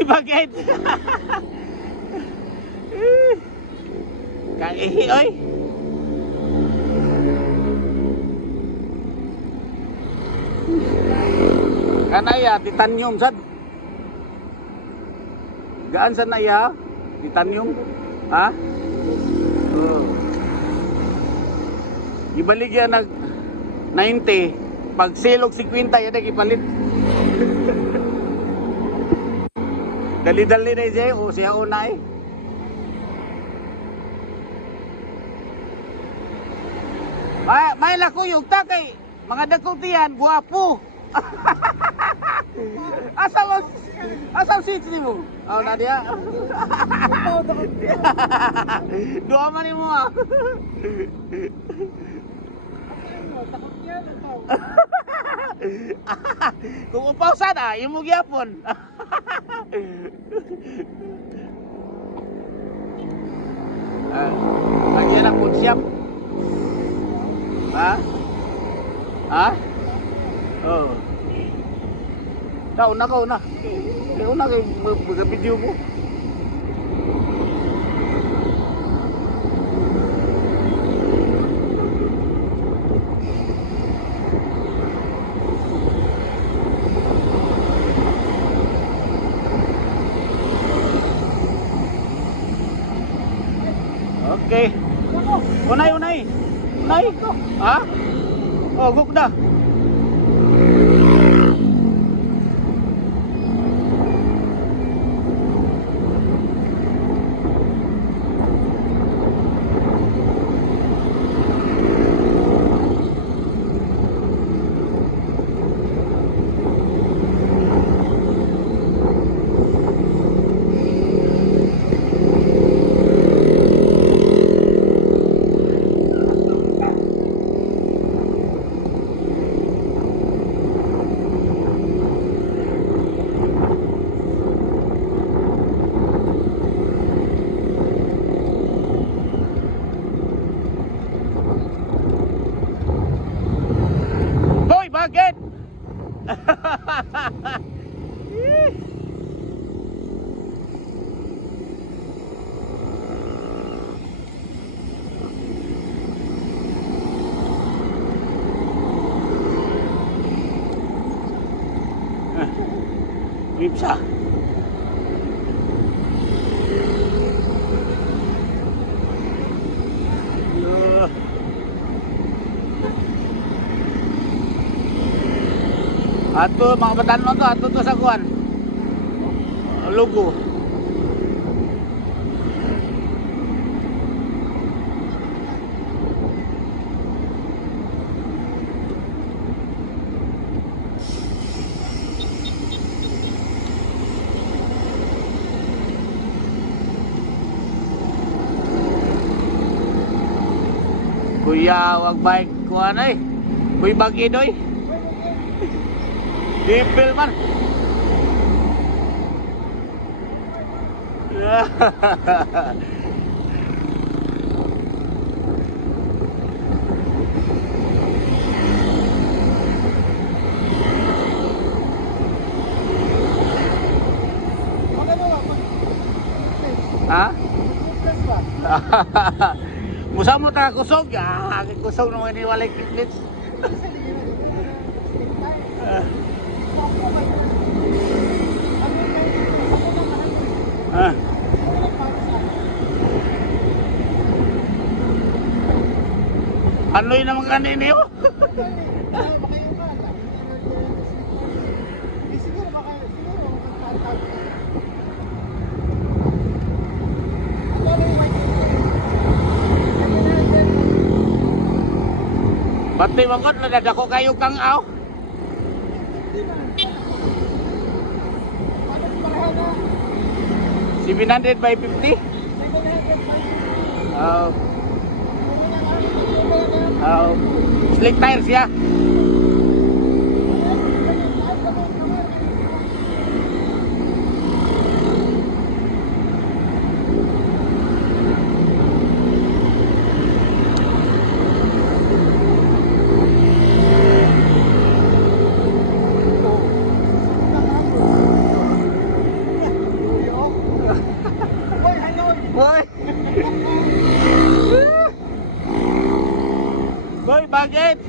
Uy, bakit? Kaihi, oy. Kanaya, titanium sad. Gaan sa naya, titanium. Ha? Oh. Ibalik yan nag 90. Pag silog 50, yan ay ipalit. Dali-dali na siya, o siya una eh. May lakuyog ta kay mga dagkong tiyan, guwapo. Asam sitri mo? Oh, na dia. Dua man mo ah. Kung upaw sana, imo gyapon. Lagi na pun siap. Ha? Ha? Oh. Kau na. Kau na kay mag-video mo. Okay. Unay. Ha? Oh, gugda. Bakit? Lipsa. Ato mga batanon to, ato to sa kuan. Lugo. Kuya, wag bike kuan ay. Kuy bagidoy. Ipil man. Ha? Musa mo ta kusog. Kusog nung iniwalay kitlits. Ano yun naman kanini yun? Bati mangkot na dadako kayo kang aw. 700 by 50? Slick tires ya. Gate.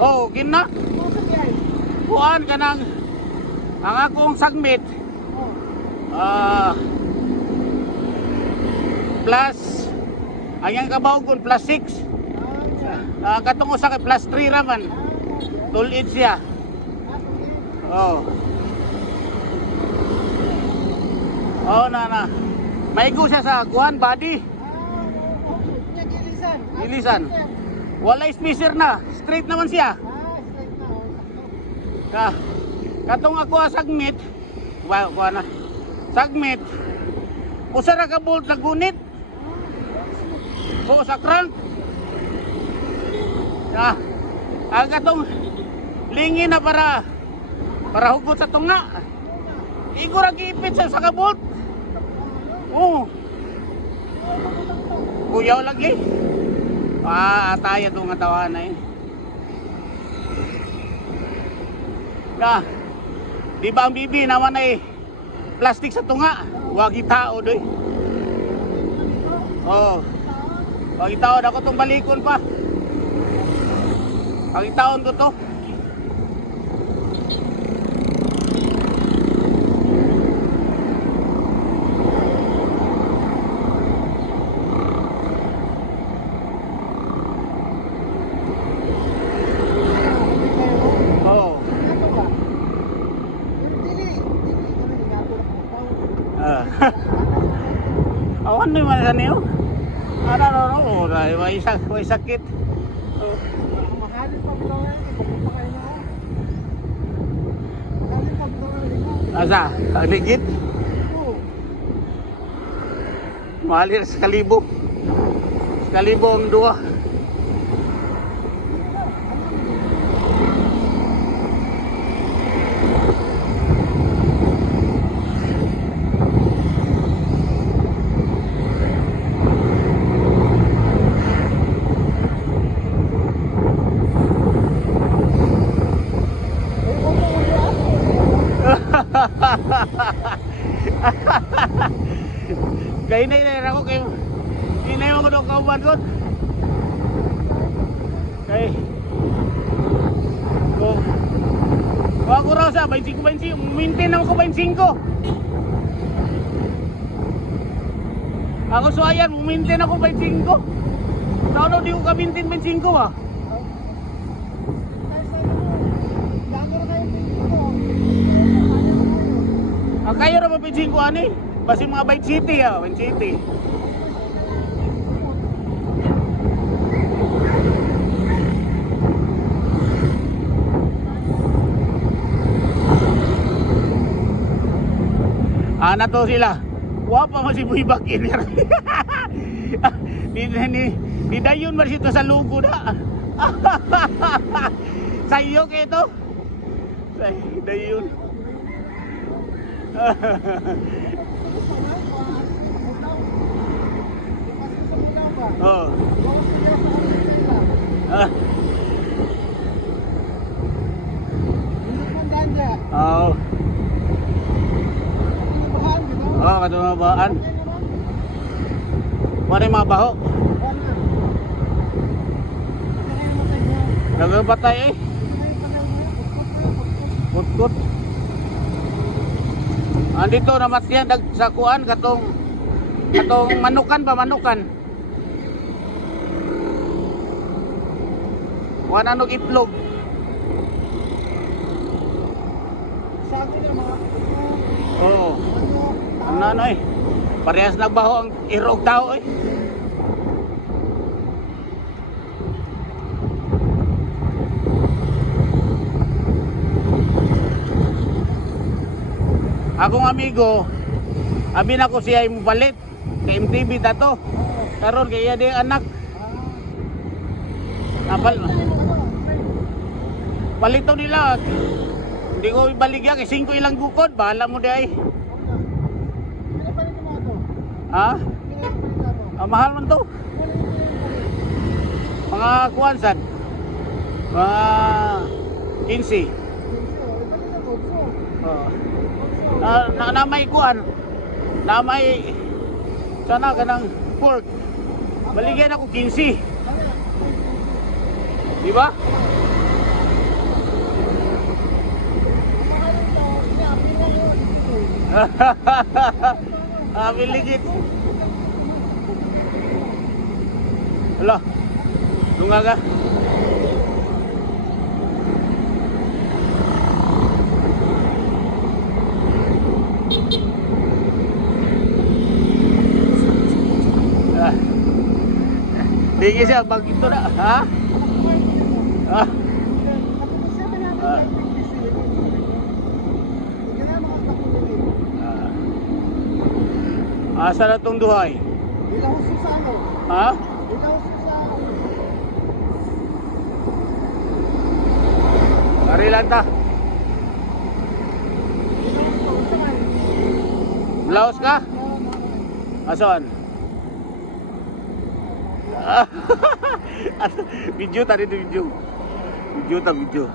Oh, kina. Kuan ka ng ang akong submit. Plus ang yang kabawgon plus 6. Katong usa kay plus 3 raman. Tulit siya. Oh. Oh na. Maigo siya sa kuan body. Ilisan. Wala spacer na. Straight naman siya. Katong ako submit. Kuan na. Submit. Usa ra ka bolt na gunit. Sa crank. Katong lingi na para hugot sa tunga. Igo ra giipit sa kabolt. Oh. Kuyaw lagi. Ataya itong katawan na eh. Di ba ang bibi naman ay plastic sa tunga? Wagi tao doy. Oh. Wagi tao, ako itong balikon pa. Wagi taon ko to. Awan ni man niyo. Ano, may sakit. Asa, ligit. Malir sekalibo. Sekalibo ang dua. Kaya inay ako kayo. Inay mo ko daw kauban ko. Kaya ako raw sa 25. Maintain ako 25. Ako so ayan, maintain ako 25. Ano di ko ka maintain 25 ah. Kayo na ba 25 ani? Basi mga Bite City ah, Bite City. Na to sila. Wapa mo si Boy Bakiner. Ni dayon man sito sa lugo na. Sayo kay ito. Say dayon. Oh. Oh. Oh, katumabaan. Wala yung mga baho. Nagpatay eh. Kutkut. Andito naman yan sa kuan katong manukan ba manukan. Wala nog itlog. Sabi na mga Oo. Ano eh. Parehas nagbaho ang irog tao eh. Akong amigo, abi na ko siya yung palit kay MTV dato. Karon kaya di anak. Palito nila. Hindi ko ibaligya kay 5 ilang gukod, bahala mo di ay. Ha? Mahal man to. Mga kuwansan. Mga 15. Na may kuan. Na may sana kanang pork. Baligyan ako 15. Di ba? Biligit. Hala. Lunga ka. Ah. Tingin siya pag ito na, ha? Ah. Asa na tong duhay? Ilahusin sa ano? Ha? Ilahusin sa Ari lang ta. Laos ka? Asan? Video tadi itu video. Video tak video.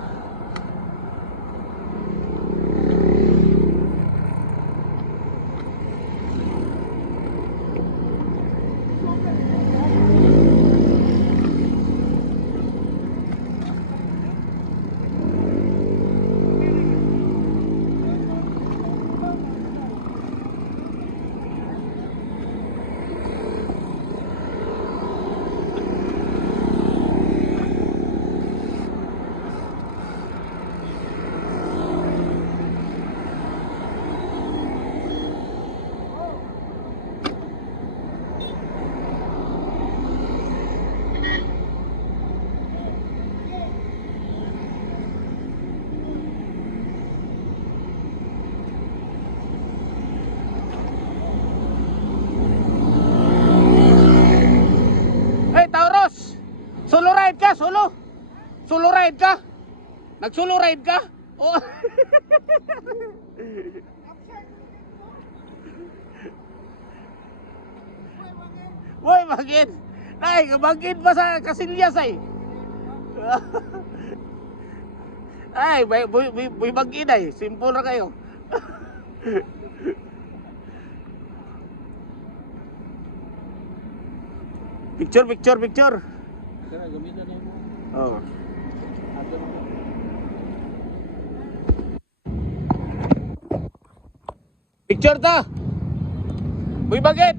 Solo ride ka, solo. Solo ride ka. Nag-solo ride ka? Oh. Woy, bagid. Ay, bagid pa sa Kasilyas ay. Ay, may bagid ay. Simple na kayo. Picture, picture, picture. Kaya gamitan mo. Oh. Picture ta. Boy bagit.